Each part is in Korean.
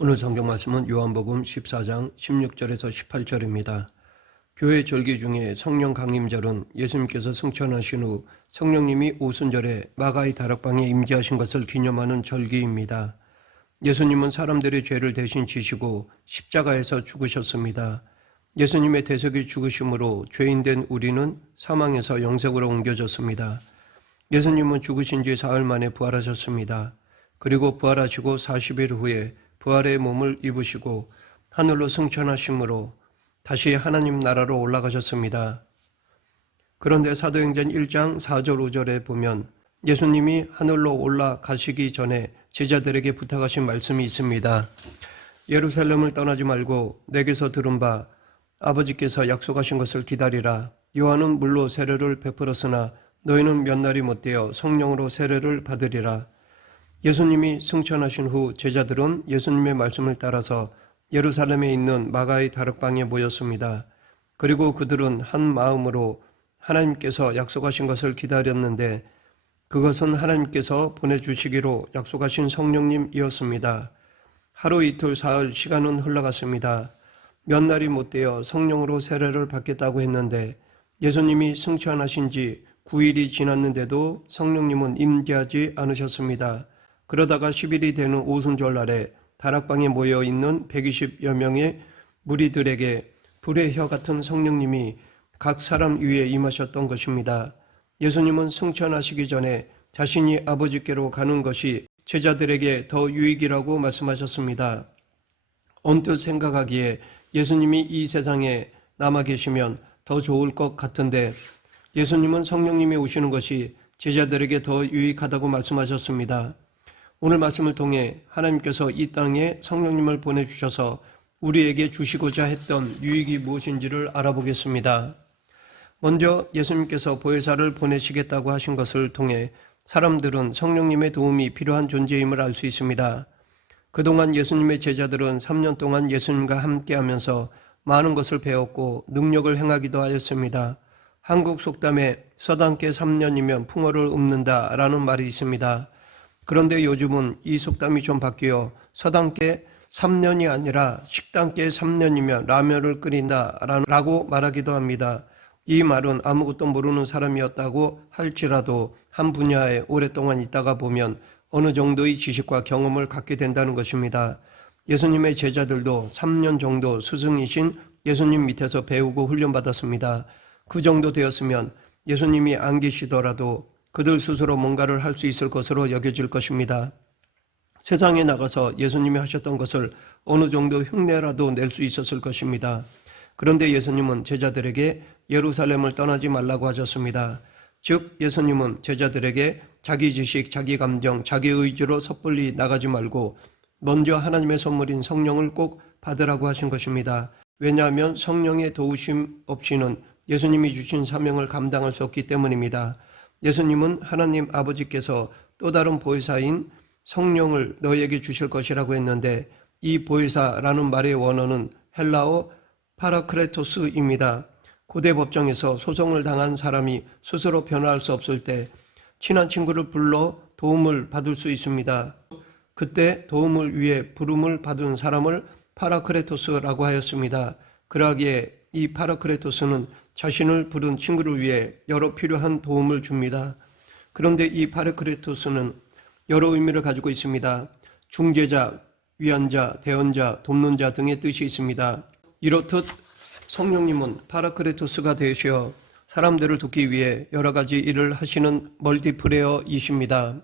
오늘 성경 말씀은 요한복음 14장 16절에서 18절입니다. 교회 절기 중에 성령 강림절은 예수님께서 승천하신 후 성령님이 오순절에 마가의 다락방에 임재하신 것을 기념하는 절기입니다. 예수님은 사람들의 죄를 대신 지시고 십자가에서 죽으셨습니다. 예수님의 대속이 죽으심으로 죄인된 우리는 사망에서 영생으로 옮겨졌습니다. 예수님은 죽으신 지 사흘 만에 부활하셨습니다. 그리고 부활하시고 40일 후에 부활의 몸을 입으시고 하늘로 승천하심으로 다시 하나님 나라로 올라가셨습니다. 그런데 사도행전 1장 4절 5절에 보면 예수님이 하늘로 올라가시기 전에 제자들에게 부탁하신 말씀이 있습니다. 예루살렘을 떠나지 말고 내게서 들은 바 아버지께서 약속하신 것을 기다리라. 요한은 물로 세례를 베풀었으나 너희는 몇 날이 못되어 성령으로 세례를 받으리라. 예수님이 승천하신 후 제자들은 예수님의 말씀을 따라서 예루살렘에 있는 마가의 다락방에 모였습니다. 그리고 그들은 한 마음으로 하나님께서 약속하신 것을 기다렸는데 그것은 하나님께서 보내주시기로 약속하신 성령님이었습니다. 하루 이틀 사흘 시간은 흘러갔습니다. 몇 날이 못되어 성령으로 세례를 받겠다고 했는데 예수님이 승천하신 지 9일이 지났는데도 성령님은 임재하지 않으셨습니다. 그러다가 10일이 되는 오순절날에 다락방에 모여있는 120여 명의 무리들에게 불의 혀 같은 성령님이 각 사람 위에 임하셨던 것입니다. 예수님은 승천하시기 전에 자신이 아버지께로 가는 것이 제자들에게 더 유익이라고 말씀하셨습니다. 언뜻 생각하기에 예수님이 이 세상에 남아 계시면 더 좋을 것 같은데 예수님은 성령님이 오시는 것이 제자들에게 더 유익하다고 말씀하셨습니다. 오늘 말씀을 통해 하나님께서 이 땅에 성령님을 보내주셔서 우리에게 주시고자 했던 유익이 무엇인지를 알아보겠습니다. 먼저 예수님께서 보혜사를 보내시겠다고 하신 것을 통해 사람들은 성령님의 도움이 필요한 존재임을 알 수 있습니다. 그동안 예수님의 제자들은 3년 동안 예수님과 함께하면서 많은 것을 배웠고 능력을 행하기도 하였습니다. 한국 속담에 서당께 3년이면 풍어를 읊는다라는 말이 있습니다. 그런데 요즘은 이 속담이 좀 바뀌어 서당께 3년이 아니라 식당께 3년이면 라면을 끓인다라고 말하기도 합니다. 이 말은 아무것도 모르는 사람이었다고 할지라도 한 분야에 오랫동안 있다가 보면 어느 정도의 지식과 경험을 갖게 된다는 것입니다. 예수님의 제자들도 3년 정도 스승이신 예수님 밑에서 배우고 훈련받았습니다. 그 정도 되었으면 예수님이 안 계시더라도 그들 스스로 뭔가를 할 수 있을 것으로 여겨질 것입니다. 세상에 나가서 예수님이 하셨던 것을 어느 정도 흉내라도 낼 수 있었을 것입니다. 그런데 예수님은 제자들에게 예루살렘을 떠나지 말라고 하셨습니다. 즉 예수님은 제자들에게 자기 지식, 자기 감정, 자기 의지로 섣불리 나가지 말고 먼저 하나님의 선물인 성령을 꼭 받으라고 하신 것입니다. 왜냐하면 성령의 도우심 없이는 예수님이 주신 사명을 감당할 수 없기 때문입니다. 예수님은 하나님 아버지께서 또 다른 보혜사인 성령을 너희에게 주실 것이라고 했는데 이 보혜사라는 말의 원어는 헬라어 파라크레토스입니다. 고대 법정에서 소송을 당한 사람이 스스로 변호할 수 없을 때 친한 친구를 불러 도움을 받을 수 있습니다. 그때 도움을 위해 부름을 받은 사람을 파라크레토스라고 하였습니다. 그러기에 이 파라크레토스는 자신을 부른 친구를 위해 여러 필요한 도움을 줍니다. 그런데 이 파라크레토스는 여러 의미를 가지고 있습니다. 중재자, 위안자, 대언자, 돕는 자 등의 뜻이 있습니다. 이렇듯 성령님은 파라크레토스가 되셔 사람들을 돕기 위해 여러 가지 일을 하시는 멀티플레이어이십니다.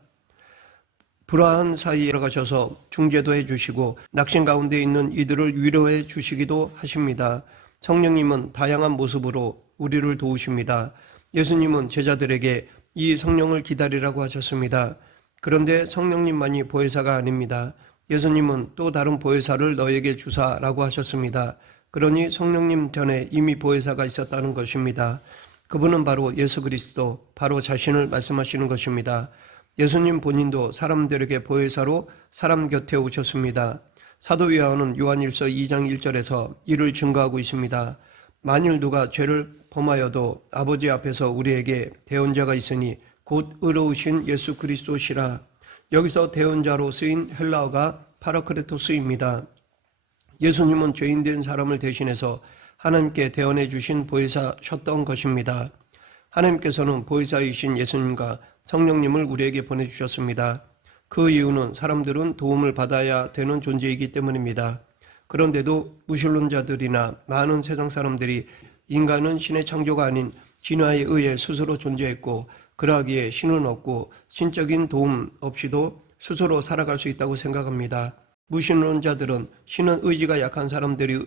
불화한 사이에 들어가셔서 중재도 해주시고 낙심 가운데 있는 이들을 위로해 주시기도 하십니다. 성령님은 다양한 모습으로 우리를 도우십니다. 예수님은 제자들에게 이 성령을 기다리라고 하셨습니다. 그런데 성령님만이 보혜사가 아닙니다. 예수님은 또 다른 보혜사를 너에게 주사라고 하셨습니다. 그러니 성령님 전에 이미 보혜사가 있었다는 것입니다. 그분은 바로 예수 그리스도, 바로 자신을 말씀하시는 것입니다. 예수님 본인도 사람들에게 보혜사로 사람 곁에 오셨습니다. 사도 요한은 요한일서 2장 1절에서 이를 증거하고 있습니다. 만일 누가 죄를 범하여도 아버지 앞에서 우리에게 대언자가 있으니 곧 의로우신 예수 그리스도시라. 여기서 대언자로 쓰인 헬라어가 파라크레토스입니다. 예수님은 죄인된 사람을 대신해서 하나님께 대언해 주신 보혜사셨던 것입니다. 하나님께서는 보혜사이신 예수님과 성령님을 우리에게 보내주셨습니다. 그 이유는 사람들은 도움을 받아야 되는 존재이기 때문입니다. 그런데도 무신론자들이나 많은 세상 사람들이 인간은 신의 창조가 아닌 진화에 의해 스스로 존재했고 그러하기에 신은 없고 신적인 도움 없이도 스스로 살아갈 수 있다고 생각합니다. 무신론자들은 신은 의지가 약한 사람들이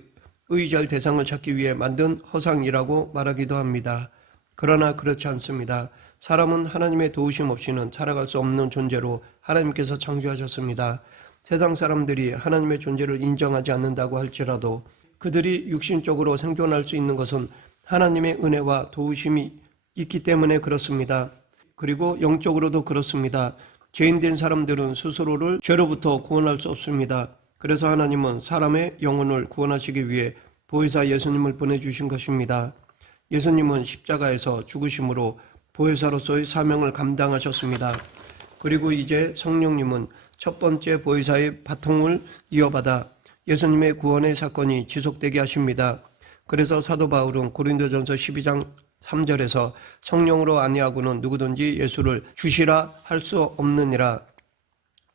의지할 대상을 찾기 위해 만든 허상이라고 말하기도 합니다. 그러나 그렇지 않습니다. 사람은 하나님의 도우심 없이는 살아갈 수 없는 존재로 하나님께서 창조하셨습니다. 세상 사람들이 하나님의 존재를 인정하지 않는다고 할지라도 그들이 육신적으로 생존할 수 있는 것은 하나님의 은혜와 도우심이 있기 때문에 그렇습니다. 그리고 영적으로도 그렇습니다. 죄인된 사람들은 스스로를 죄로부터 구원할 수 없습니다. 그래서 하나님은 사람의 영혼을 구원하시기 위해 보혜사 예수님을 보내주신 것입니다. 예수님은 십자가에서 죽으심으로 보혜사로서의 사명을 감당하셨습니다. 그리고 이제 성령님은 첫 번째 보혜사의 바통을 이어받아 예수님의 구원의 사건이 지속되게 하십니다. 그래서 사도 바울은 고린도전서 12장 3절에서 성령으로 아니하고는 누구든지 예수를 주시라 할 수 없느니라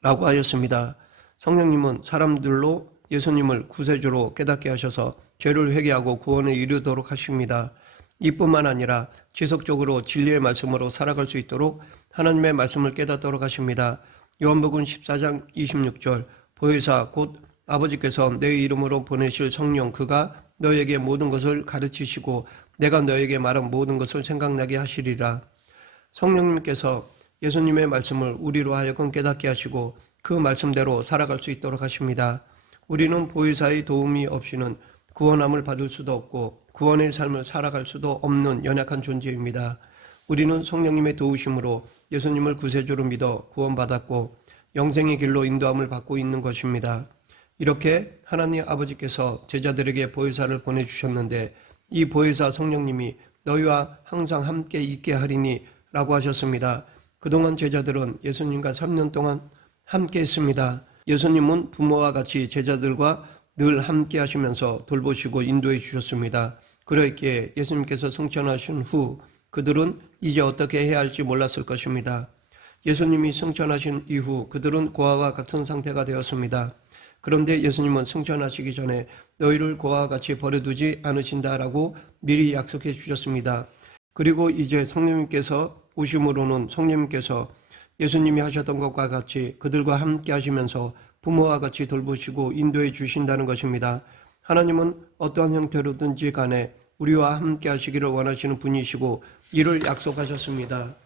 라고 하였습니다. 성령님은 사람들로 예수님을 구세주로 깨닫게 하셔서 죄를 회개하고 구원에 이르도록 하십니다. 이뿐만 아니라 지속적으로 진리의 말씀으로 살아갈 수 있도록 하나님의 말씀을 깨닫도록 하십니다. 요한복음 14장 26절 보혜사 곧 아버지께서 내 이름으로 보내실 성령 그가 너에게 모든 것을 가르치시고 내가 너에게 말한 모든 것을 생각나게 하시리라. 성령님께서 예수님의 말씀을 우리로 하여금 깨닫게 하시고 그 말씀대로 살아갈 수 있도록 하십니다. 우리는 보혜사의 도움이 없이는 구원함을 받을 수도 없고 구원의 삶을 살아갈 수도 없는 연약한 존재입니다. 우리는 성령님의 도우심으로 예수님을 구세주로 믿어 구원받았고 영생의 길로 인도함을 받고 있는 것입니다. 이렇게 하나님 아버지께서 제자들에게 보혜사를 보내주셨는데 이 보혜사 성령님이 너희와 항상 함께 있게 하리니 라고 하셨습니다. 그동안 제자들은 예수님과 3년 동안 함께 했습니다. 예수님은 부모와 같이 제자들과 늘 함께 하시면서 돌보시고 인도해 주셨습니다. 그렇기에 예수님께서 승천하신 후 그들은 이제 어떻게 해야 할지 몰랐을 것입니다. 예수님이 승천하신 이후 그들은 고아와 같은 상태가 되었습니다. 그런데 예수님은 승천하시기 전에 너희를 고아와 같이 버려두지 않으신다라고 미리 약속해 주셨습니다. 그리고 이제 성령님께서 오심으로는 성령님께서 예수님이 하셨던 것과 같이 그들과 함께 하시면서 부모와 같이 돌보시고 인도해 주신다는 것입니다. 하나님은 어떠한 형태로든지 간에 우리와 함께 하시기를 원하시는 분이시고 이를 약속하셨습니다.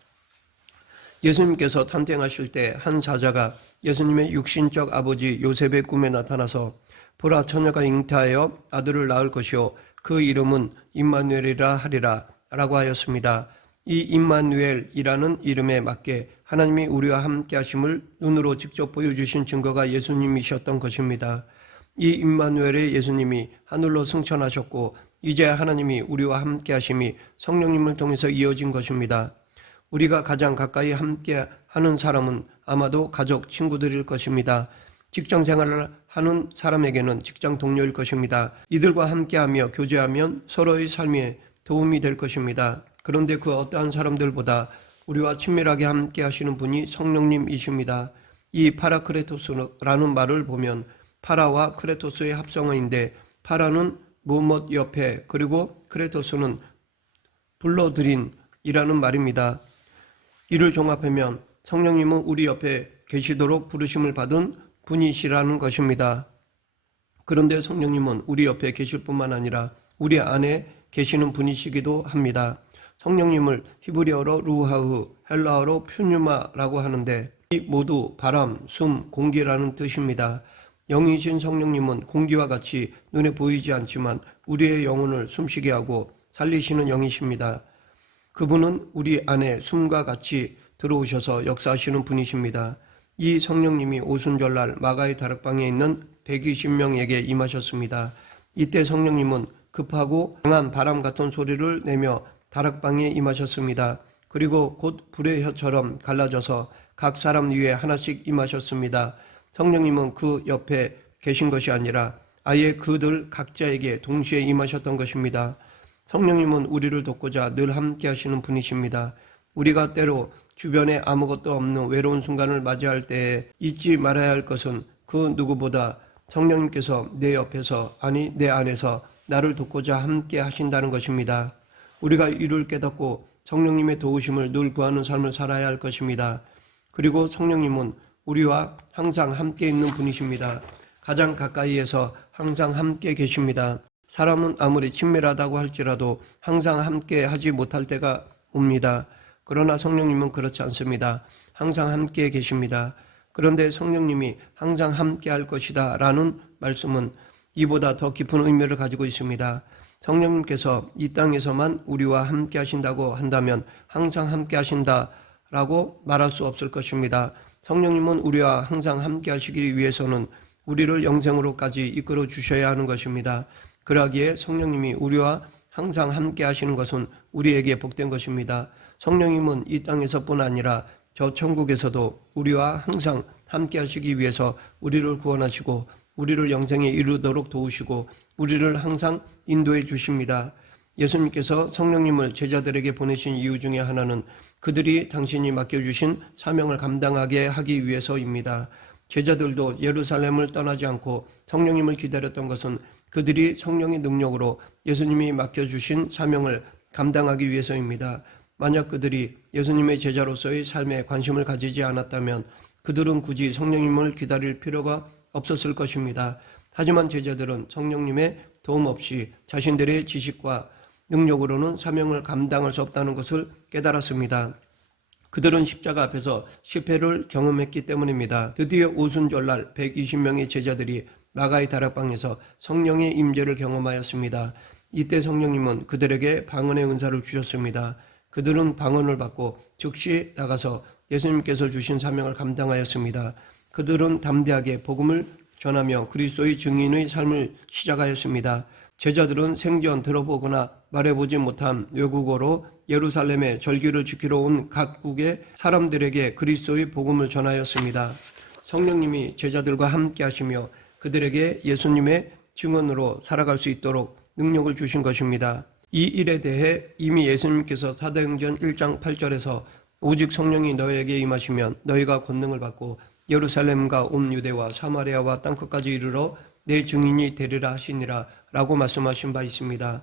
예수님께서 탄생하실 때 한 사자가 예수님의 육신적 아버지 요셉의 꿈에 나타나서 보라 처녀가 잉태하여 아들을 낳을 것이요 그 이름은 임마누엘이라 하리라 라고 하였습니다. 이 임마누엘이라는 이름에 맞게 하나님이 우리와 함께 하심을 눈으로 직접 보여주신 증거가 예수님이셨던 것입니다. 이 임마누엘의 예수님이 하늘로 승천하셨고 이제 하나님이 우리와 함께 하심이 성령님을 통해서 이어진 것입니다. 우리가 가장 가까이 함께 하는 사람은 아마도 가족, 친구들일 것입니다. 직장 생활을 하는 사람에게는 직장 동료일 것입니다. 이들과 함께하며 교제하면 서로의 삶에 도움이 될 것입니다. 그런데 그 어떠한 사람들보다 우리와 친밀하게 함께 하시는 분이 성령님이십니다. 이 파라크레토스라는 말을 보면 파라와 크레토스의 합성어인데 파라는 무엇 옆에 그리고 크레토스는 불러들인 이라는 말입니다. 이를 종합하면 성령님은 우리 옆에 계시도록 부르심을 받은 분이시라는 것입니다. 그런데 성령님은 우리 옆에 계실 뿐만 아니라 우리 안에 계시는 분이시기도 합니다. 성령님을 히브리어로 루하흐, 헬라어로 퓨뉴마라고 하는데 이 모두 바람, 숨, 공기라는 뜻입니다. 영이신 성령님은 공기와 같이 눈에 보이지 않지만 우리의 영혼을 숨쉬게 하고 살리시는 영이십니다. 그분은 우리 안에 숨과 같이 들어오셔서 역사하시는 분이십니다. 이 성령님이 오순절날 마가의 다락방에 있는 120명에게 임하셨습니다. 이때 성령님은 급하고 강한 바람 같은 소리를 내며 다락방에 임하셨습니다. 그리고 곧 불의 혀처럼 갈라져서 각 사람 위에 하나씩 임하셨습니다. 성령님은 그 옆에 계신 것이 아니라 아예 그들 각자에게 동시에 임하셨던 것입니다. 성령님은 우리를 돕고자 늘 함께 하시는 분이십니다. 우리가 때로 주변에 아무것도 없는 외로운 순간을 맞이할 때에 잊지 말아야 할 것은 그 누구보다 성령님께서 내 옆에서, 아니 내 안에서 나를 돕고자 함께 하신다는 것입니다. 우리가 이를 깨닫고 성령님의 도우심을 늘 구하는 삶을 살아야 할 것입니다. 그리고 성령님은 우리와 항상 함께 있는 분이십니다. 가장 가까이에서 항상 함께 계십니다. 사람은 아무리 친밀하다고 할지라도 항상 함께 하지 못할 때가 옵니다. 그러나 성령님은 그렇지 않습니다. 항상 함께 계십니다. 그런데 성령님이 항상 함께 할 것이다 라는 말씀은 이보다 더 깊은 의미를 가지고 있습니다. 성령님께서 이 땅에서만 우리와 함께 하신다고 한다면 항상 함께 하신다라고 말할 수 없을 것입니다. 성령님은 우리와 항상 함께 하시기 위해서는 우리를 영생으로까지 이끌어 주셔야 하는 것입니다. 그러기에 성령님이 우리와 항상 함께 하시는 것은 우리에게 복된 것입니다. 성령님은 이 땅에서뿐 아니라 저 천국에서도 우리와 항상 함께 하시기 위해서 우리를 구원하시고 우리를 영생에 이르도록 도우시고 우리를 항상 인도해 주십니다. 예수님께서 성령님을 제자들에게 보내신 이유 중에 하나는 그들이 당신이 맡겨주신 사명을 감당하게 하기 위해서입니다. 제자들도 예루살렘을 떠나지 않고 성령님을 기다렸던 것은 그들이 성령의 능력으로 예수님이 맡겨주신 사명을 감당하기 위해서입니다. 만약 그들이 예수님의 제자로서의 삶에 관심을 가지지 않았다면 그들은 굳이 성령님을 기다릴 필요가 없었을 것입니다. 하지만 제자들은 성령님의 도움 없이 자신들의 지식과 능력으로는 사명을 감당할 수 없다는 것을 깨달았습니다. 그들은 십자가 앞에서 실패를 경험했기 때문입니다. 드디어 오순절날 120명의 제자들이 마가의 다락방에서 성령의 임재를 경험하였습니다. 이때 성령님은 그들에게 방언의 은사를 주셨습니다. 그들은 방언을 받고 즉시 나가서 예수님께서 주신 사명을 감당하였습니다. 그들은 담대하게 복음을 전하며 그리스도의 증인의 삶을 시작하였습니다. 제자들은 생전 들어보거나 말해보지 못한 외국어로 예루살렘의 절기를 지키러 온 각국의 사람들에게 그리스도의 복음을 전하였습니다. 성령님이 제자들과 함께 하시며 그들에게 예수님의 증언으로 살아갈 수 있도록 능력을 주신 것입니다. 이 일에 대해 이미 예수님께서 사도행전 1장 8절에서 오직 성령이 너희에게 임하시면 너희가 권능을 받고 예루살렘과 온 유대와 사마리아와 땅끝까지 이르러 내 증인이 되리라 하시니라 라고 말씀하신 바 있습니다.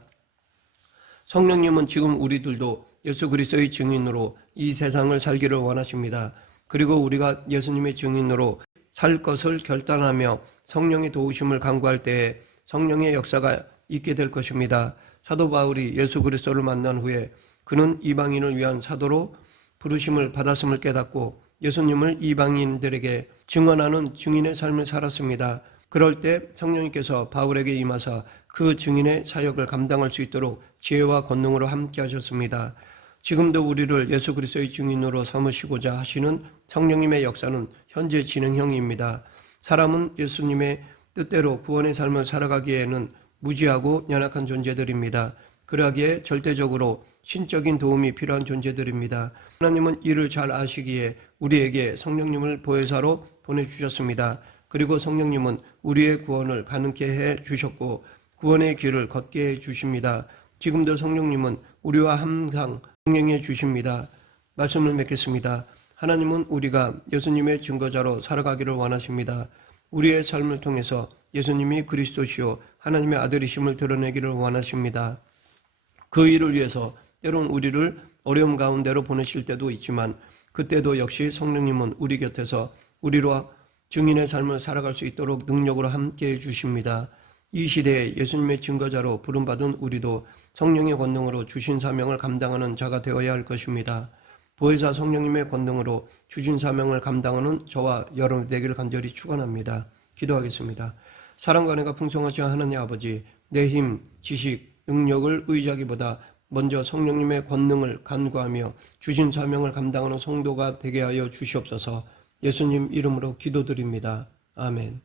성령님은 지금 우리들도 예수 그리스도의 증인으로 이 세상을 살기를 원하십니다. 그리고 우리가 예수님의 증인으로 살 것을 결단하며 성령의 도우심을 간구할 때에 성령의 역사가 있게 될 것입니다. 사도 바울이 예수 그리스도를 만난 후에 그는 이방인을 위한 사도로 부르심을 받았음을 깨닫고 예수님을 이방인들에게 증언하는 증인의 삶을 살았습니다. 그럴 때 성령님께서 바울에게 임하사 그 증인의 사역을 감당할 수 있도록 지혜와 권능으로 함께 하셨습니다. 지금도 우리를 예수 그리스도의 증인으로 삼으시고자 하시는 성령님의 역사는 현재 진행형입니다. 사람은 예수님의 뜻대로 구원의 삶을 살아가기에는 무지하고 연약한 존재들입니다. 그러기에 절대적으로 신적인 도움이 필요한 존재들입니다. 하나님은 이를 잘 아시기에 우리에게 성령님을 보혜사로 보내주셨습니다. 그리고 성령님은 우리의 구원을 가능케 해 주셨고 구원의 길을 걷게 해 주십니다. 지금도 성령님은 우리와 항상 동행해 주십니다. 말씀을 맺겠습니다. 하나님은 우리가 예수님의 증거자로 살아가기를 원하십니다. 우리의 삶을 통해서 예수님이 그리스도시요 하나님의 아들이심을 드러내기를 원하십니다. 그 일을 위해서 때론 우리를 어려움 가운데로 보내실 때도 있지만 그때도 역시 성령님은 우리 곁에서 우리로 증인의 삶을 살아갈 수 있도록 능력으로 함께해 주십니다. 이 시대에 예수님의 증거자로 부름받은 우리도 성령의 권능으로 주신 사명을 감당하는 자가 되어야 할 것입니다. 보혜사 성령님의 권능으로 주신 사명을 감당하는 저와 여러분 되기를 간절히 축원합니다. 기도하겠습니다. 사랑과 은혜가 풍성하신 하나님 아버지, 내 힘, 지식, 능력을 의지하기보다 먼저 성령님의 권능을 간구하며 주신 사명을 감당하는 성도가 되게 하여 주시옵소서. 예수님 이름으로 기도드립니다. 아멘.